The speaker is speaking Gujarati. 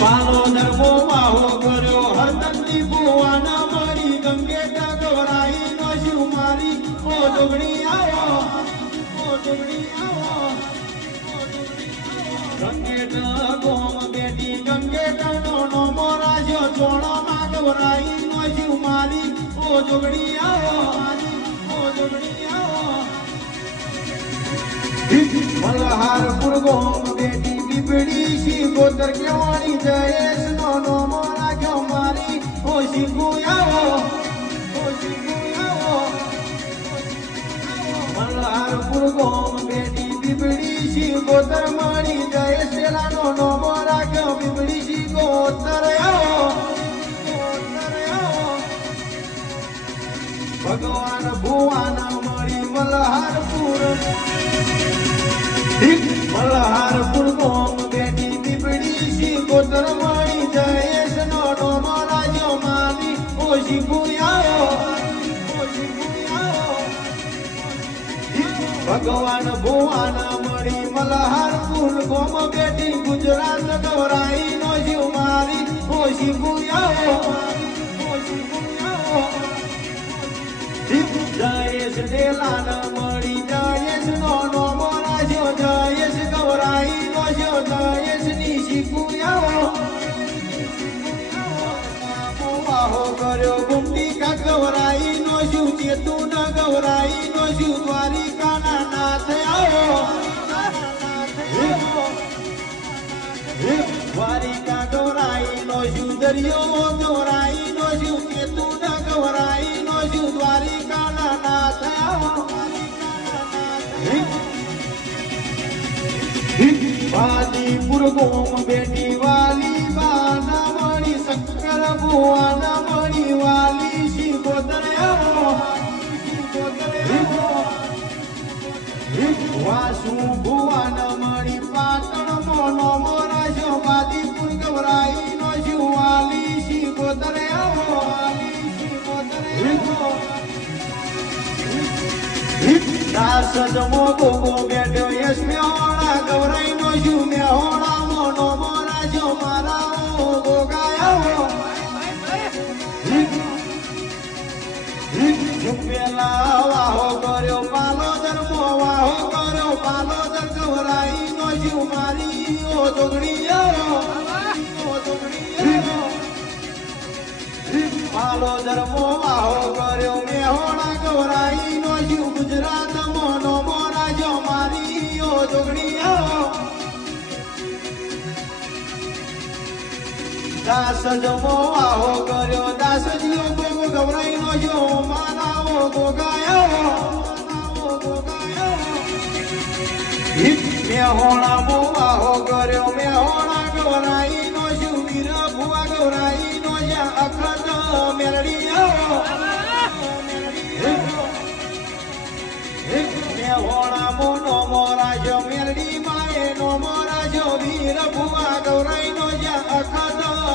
પાલો ધર્મો વાહો કર્યો હરદંતી ભુવાના મળી ગંગે ગવરાઈ નો શિવ મારી ઓ જોગણી આવો ઓ જોગણી આવો ગંગે ગોમ બેટી ગંગે નો મોરાજો ચોણો માં ગવરાઈ નો શિવ મારી ઓ જોગણી આવો ઓ જોગણી આવો મલ્હારપુર ગોમ બેટી બીબડી શી ગોતર કેવાણી જયેશ નો મોરા ગયો મારી ઓ શીખુ આવો ઓ શીખુ આવો મલ્હારપુર ગોમ બેટી બીબડી શી ગોતર માણી જયેશ પેલાનો નો મોરા ગયો બીબડી શી ગોતર આવો ભગવાન ભુવાના મળી મલ્હારપુર મલ્હારપુર ગોમ બેટી બીબડી શી ગોતર મળી જયેશ નો મોરાજો મારી ઓ શીખુ આવો ઓ શીખુ આવો ભગવાન ભુવાના મળી મલ્હારપુર ગોમ બેટી ગુજરાત ગવરાઈ નો શિવ મારી ઓ શીખુ આવો ઓ શીખુ આવો જયેશ ડેલાન મળી જયેશ નો મોરાજો જયેશ ગવરાઈ નો જયેશ ની શીખુ આવો વાહો કર્યો ગુમતી કા ગવરાઈ નો શિવ ચેતુ ન ગવરાઈ નો શિવ દ્વારિકા ના નાથ આવો દ્વારિકા ગવરાઈ નો શિવ દરિયો ગવરાઈ નો શિવ ચેતુ ન ગવરાઈ નો શિવ દ્વારિકા ના નાથ આવો વાદીપુર ગોમ બેટી વાલી બાના મણી શંકર ભુવાના મણી વાલી શી ગોતર આવો વાસુ ભુવાના મણી પાટણ મોનો મોરાજો વાદીપુર ગવરાઈ નો શિવ વાલી શી ગોતર આવો દાસ જમો ગોગો બેઠો યશ મેહોણા ગવરાઈ નો શિવ મેહોણા મોનો મોરાજો મારા ગોગાયો પેલા વાહો કર્યો પાલો ધર્મો વાહો કર્યો પાલો ધર ગવરાઈ નો શિવ મારી ઓ જોગણી આવો ઓ જોગણી આવો પાલો ધર્મો વાહો કર્યો મેહોણા ગવરાઈ નો શિવ ગુજરાત મોનો મોરાજો મારી ઓ જોગણી આવો દાસ જમો વાહો કર્યો દાસજીઓ ગોગો ગવરાઈ નો જો મારાઓ ગોગાયો મેહોણા મો વાહો કર્યો મેહોણા ગવરાઈ નો શિવ વીર ભુવા ગવરાઈ નો જ્યાં અખત મેલડી આવો મેહોણા મો નો મોરાજો મેલડી માએ નો મોરાજો વીર ભુવા ગવરાઈ નો જ્યાં અખત